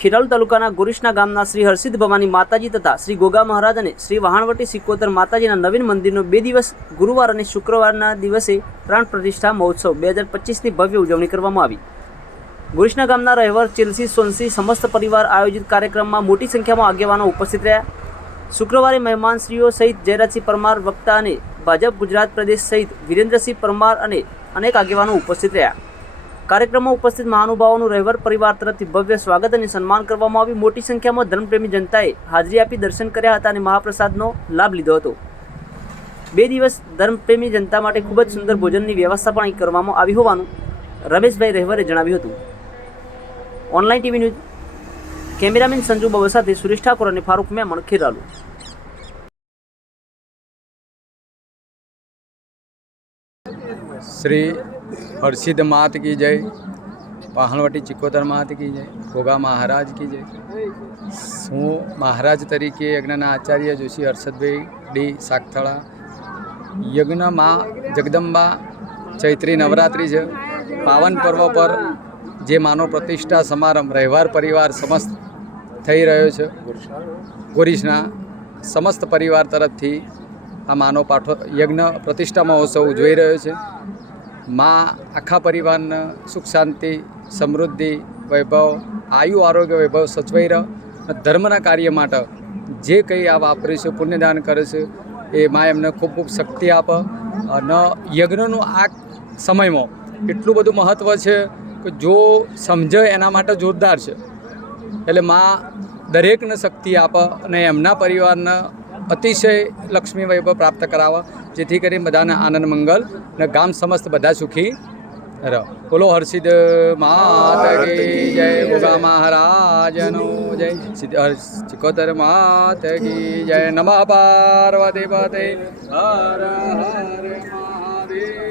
ખેરાલુ તાલુકાના ગોરીસના ગામના શ્રી હરસિદ્ધ ભવાની માતાજી તથા શ્રી ગોગા મહારાજ અને શ્રી વહાણવટી સિકોતર માતાજીના નવીન મંદિરનો 2 દિવસ ગુરુવાર અને શુક્રવારના દિવસે પ્રાણ પ્રતિષ્ઠા મહોત્સવ 2025ની ભવ્ય ઉજવણી કરવામાં આવી। ગોરીસના ગામના રહેવાર ચેલ્સી સોનસી સમસ્ત પરિવાર આયોજિત કાર્યક્રમમાં મોટી સંખ્યામાં આગેવાનો ઉપસ્થિત રહ્યા। શુક્રવારે મહેમાનશ્રીઓ સહિત જયરાજસિંહ પરમાર વક્તા અને ભાજપ ગુજરાત પ્રદેશ સહિત વિરેન્દ્રસિંહ પરમાર અને અનેક આગેવાનો ઉપસ્થિત રહ્યા। कार्यक्रम में उपस्थित महानुभावों रहवर परिवार तरफ भव्य स्वागत और सन्मान करवामां आव्युं। मोटी संख्या में धर्मप्रेमी जनताए हाजरी आपी दर्शन कर्या हता अने महाप्रसादनो लाभ लीधो हतो। 2 दिवस धर्मप्रेमी जनता माटे खूब ज सुंदर भोजननी व्यवस्था पण करवामां आवी होवानुं रमेशभाई रहवरे जणाव्युं हतुं। Online TV news cameraman Sanju Baba साथे सुरेश ठाकुर और फारूक मेमण, खेरालू। श्री हरसिद्ध मात की जय, वहाणवटी चिकोतर मात की जय, गोगा महाराज की जय। हूँ महाराज तरीके यज्ञना आचार्य जोशी हर्षदभाई डी सागथळा। यज्ञ माँ जगदंबा चैत्री नवरात्रि है। पावन पर्व पर जे मानो प्रतिष्ठा समारंभ रहवार परिवार समस्त थई रह्यो छे। गोरीसना समस्त परिवार तरफ थी आ मानो पाठो यज्ञ प्रतिष्ठा महोत्सव उजवाई रह्यो छे। माँ आखा परिवार ने सुख शांति समृद्धि वैभव आयु आरोग्य वैभव सचवाई रहे। धर्मना कार्य माटे जे कई आ वापरे छे पुण्यदान करे छे ए माँ एमने खूब खूब शक्ति आपे। अने यज्ञनो आ समय में एटलुं बधुं महत्व छे कि जो समझे एना माटे जोरदार छे। एटले माँ दरेकने शक्ति आपे अने एमना परिवारने अतिशय लक्ष्मी वैभव प्राप्त करावे, जेथी करी बधाने आनंद मंगल ने गाम समस्त बधा सुखी रहो। बोलो हरसिद्ध मात की जय, गोगा महाराजनो जय, सिद्ध चिकोतर मात की जय। नमः पार्वती पते हर हर महादेव।